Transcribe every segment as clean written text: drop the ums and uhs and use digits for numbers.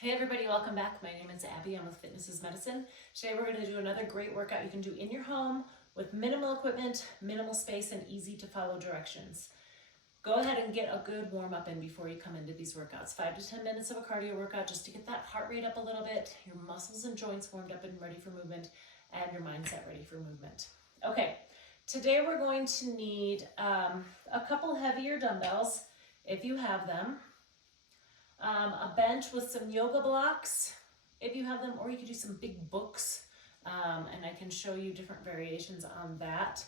Hey everybody, welcome back. My name is Abby. I'm with Fitness is Medicine. Today we're going to do another great workout you can do in your home with minimal equipment, minimal space, and easy to follow directions. Go ahead and get a good warm up in before you come into these workouts. 5 to 10 minutes of a cardio workout just to get that heart rate up a little bit, your muscles and joints warmed up and ready for movement, and your mindset ready for movement. Okay, today we're going to need a couple heavier dumbbells if you have them. A bench with some yoga blocks if you have them, or you could do some big books, and I can show you different variations on that.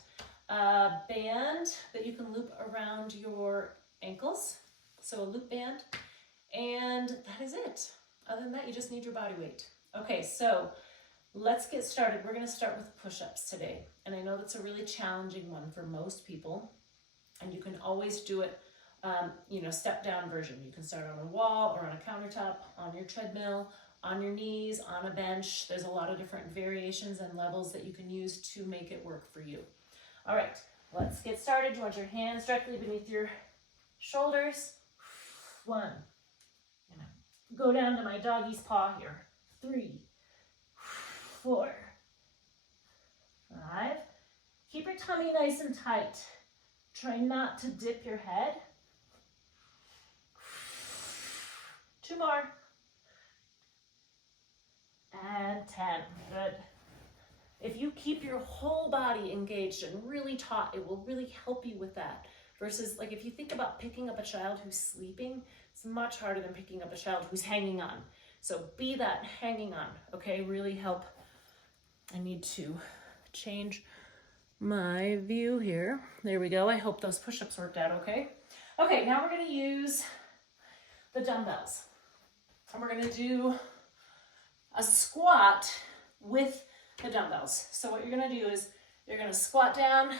A band that you can loop around your ankles, so a loop band, and that is it. Other than that, you just need your body weight. Okay, so let's get started. We're going to start with push-ups today, and I know that's a really challenging one for most people, and you can always do it step down version. You can start on a wall or on a countertop, on your treadmill, on your knees, on a bench. There's a lot of different variations and levels that you can use to make it work for you. All right, let's get started. You want your hands directly beneath your shoulders. 1. Go down to my doggy's paw here. 3, 4, 5. Keep your tummy nice and tight. Try not to dip your head. 2 more. And 10. Good. If you keep your whole body engaged and really taut, it will really help you with that. Versus, like, if you think about picking up a child who's sleeping, it's much harder than picking up a child who's hanging on. So be that hanging on, okay? Really help. I need to change my view here. There we go. I hope those push-ups worked out okay. Okay, now we're going to use the dumbbells. And we're going to do a squat with the dumbbells. So what you're going to do is you're going to squat down,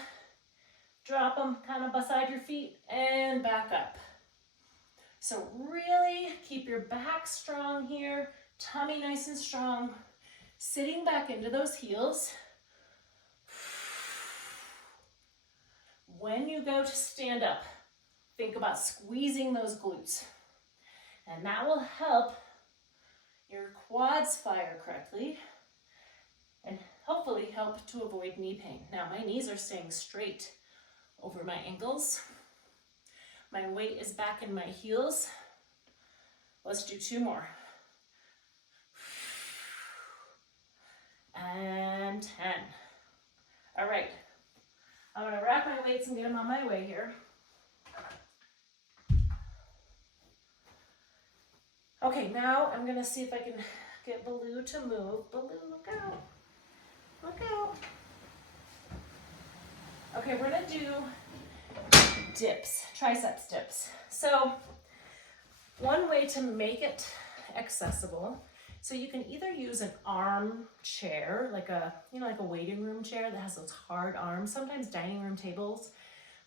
drop them kind of beside your feet, and back up. So really keep your back strong here, tummy nice and strong, sitting back into those heels. When you go to stand up, think about squeezing those glutes. And that will help your quads fire correctly and hopefully help to avoid knee pain. Now my knees are staying straight over my ankles. My weight is back in my heels. Let's do 2 more. And 10. All right. I'm going to wrap my weights and get them on my way here. Okay, now I'm going to see if I can get Baloo to move. Baloo, look out. Look out. Okay, we're going to do dips, triceps dips. So one way to make it accessible, so you can either use an arm chair, like a waiting room chair that has those hard arms. Sometimes dining room tables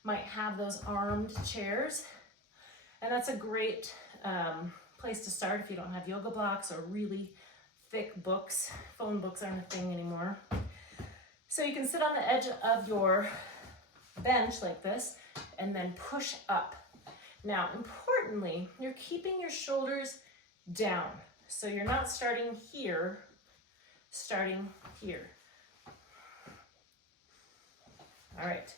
might have those armed chairs, and that's a great place to start if you don't have yoga blocks or really thick books. Phone books aren't a thing anymore. So you can sit on the edge of your bench like this and then push up. Now, importantly, you're keeping your shoulders down. So you're not starting here, starting here. All right.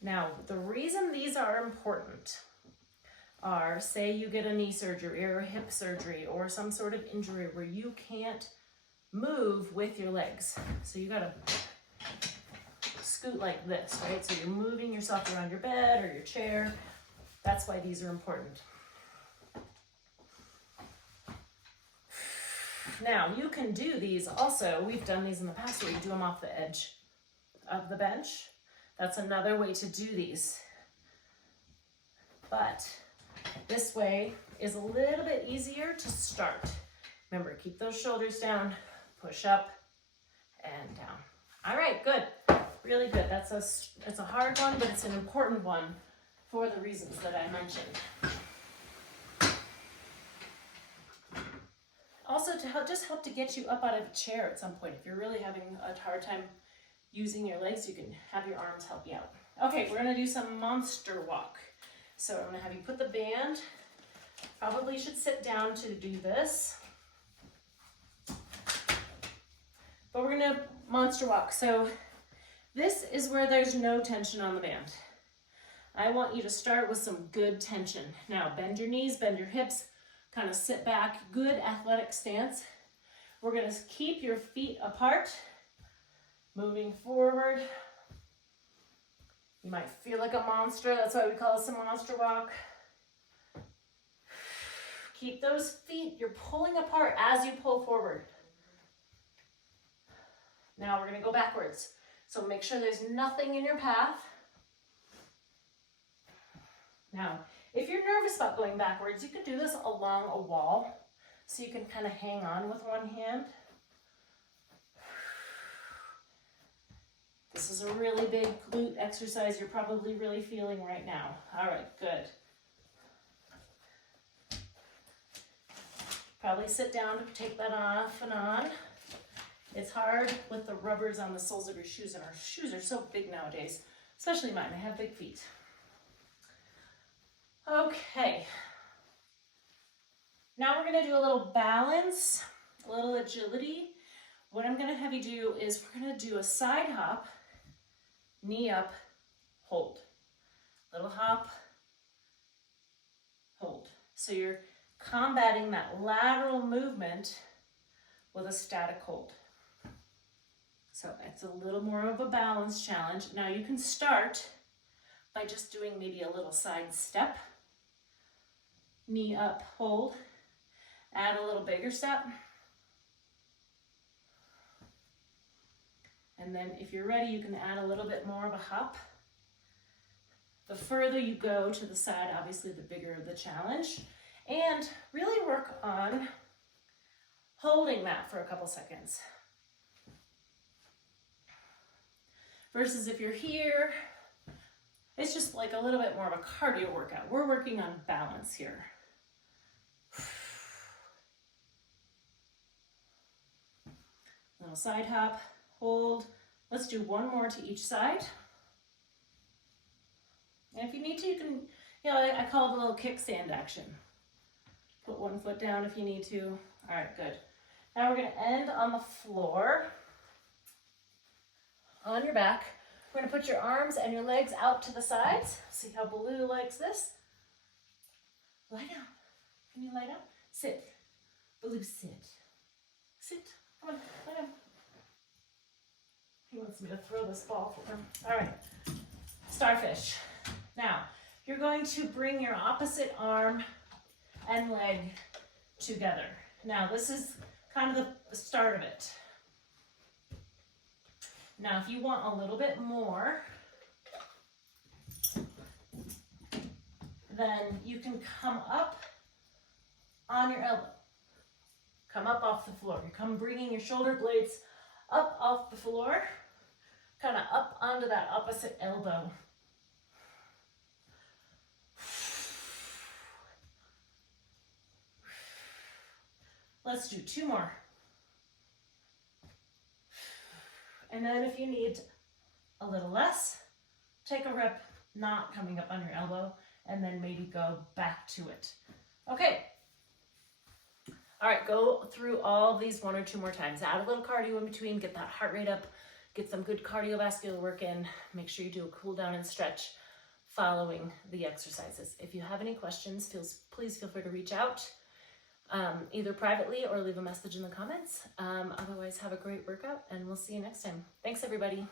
Now, the reason these are important are, say you get a knee surgery or a hip surgery or some sort of injury where you can't move with your legs. So you gotta scoot like this, right? So you're moving yourself around your bed or your chair. That's why these are important. Now, you can do these also. We've done these in the past where you do them off the edge of the bench. That's another way to do these. But this way is a little bit easier to start. Remember, keep those shoulders down, push up and down. All right, good. Really good. It's a hard one, but it's an important one for the reasons that I mentioned. Also, to help to get you up out of a chair at some point. If you're really having a hard time using your legs, you can have your arms help you out. Okay, we're gonna do some monster walk. So I'm gonna have you put the band Probably should sit down to do this. But we're gonna monster walk. So this is where there's no tension on the band. I want you to start with some good tension. Now bend your knees, bend your hips, kind of sit back, good athletic stance. We're gonna keep your feet apart, moving forward. You might feel like a monster, that's why we call this a monster walk. Keep those feet, you're pulling apart as you pull forward. Now we're gonna go backwards. So make sure there's nothing in your path. Now, if you're nervous about going backwards, you could do this along a wall, so you can kind of hang on with one hand. This is a really big glute exercise you're probably really feeling right now. All right, good. Probably sit down to take that off and on. It's hard with the rubbers on the soles of your shoes, and our shoes are so big nowadays, especially mine. I have big feet. Okay. Now we're gonna do a little balance, a little agility. What I'm gonna have you do is we're gonna do a side hop, knee up, hold. Little hop, hold. So you're combating that lateral movement with a static hold. So it's a little more of a balance challenge. Now you can start by just doing maybe a little side step, knee up, hold, add a little bigger step. And then if you're ready, you can add a little bit more of a hop. The further you go to the side, obviously the bigger the challenge. And really work on holding that for a couple seconds. Versus if you're here, it's just like a little bit more of a cardio workout. We're working on balance here. Little side hop, hold. Let's do one more to each side. And if you need to, you can, I call it a little kickstand action. Put one foot down if you need to. All right, good. Now we're gonna end on the floor, on your back. We're gonna put your arms and your legs out to the sides. See how Baloo likes this? Lie down. Can you lie down? Sit. Baloo, sit. Sit. Come on, lie down. He wants me to throw this ball for him. All right, starfish. Now, you're going to bring your opposite arm and leg together. Now, this is kind of the start of it. Now, if you want a little bit more, then you can come up on your elbow. Come up off the floor. You bringing your shoulder blades up off the floor, kind of up onto that opposite elbow. Let's do two more. And then if you need a little less, take a rep not coming up on your elbow, and then maybe go back to it. Okay. All right, go through all these one or two more times. Add a little cardio in between, get that heart rate up, get some good cardiovascular work in. Make sure you do a cool down and stretch following the exercises. If you have any questions, please feel free to reach out. Either privately or leave a message in the comments. Otherwise, have a great workout, and we'll see you next time. Thanks, everybody.